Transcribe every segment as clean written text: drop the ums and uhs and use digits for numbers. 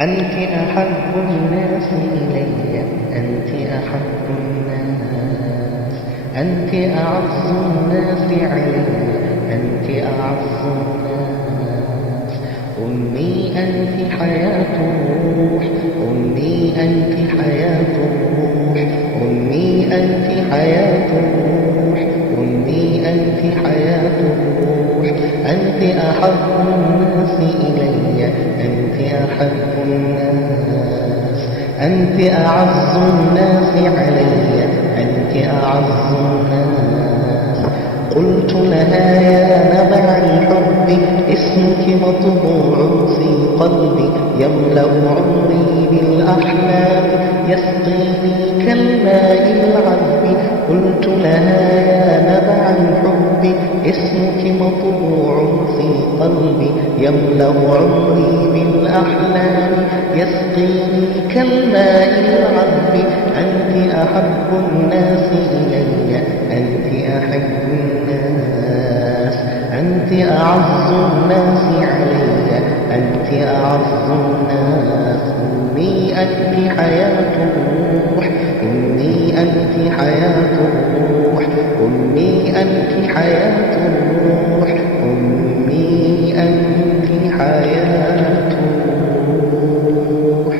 أنت أحب الناس إلي، أنت أحب الناس، أنت أعز الناس علي، أنت أعز الناس. أمي أنت حياة الروح، أمي أنت حياة الروح، أمي أنت حياة الروح، أمي أنت حياة الروح. أنت أحب الناس إلي، أنت أحب الناس، أنت أعز الناس علي، أنت أعز الناس. قلت لها يا نبع الحب اسمك مطبوع في قلبي، يملأ عمري بالأحلام، يسقيني كالماء العذب. قلت لها يا نبع الحب اسمك مطبوع في قلبي، يملأ عمري بالأحلام، يسقيني كالماء العذب. أنت أحب الناس إلي، أنت أحب الناس، أنت أعز الناس علي، أنت أعز الناس. أمي أنت حياة الروح، أمي أنت حياة الروح، أمي أنت حياة الروح، أمي أنت حياة الروح.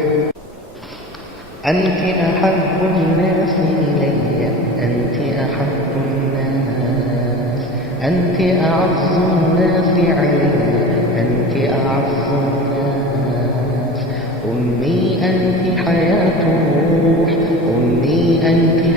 أنت أحب الناس إلي، أنت أحب الناس، أنت أعز الناس علي، أنت أعز الناس. أمي أنت حياة الروح، أمي أنت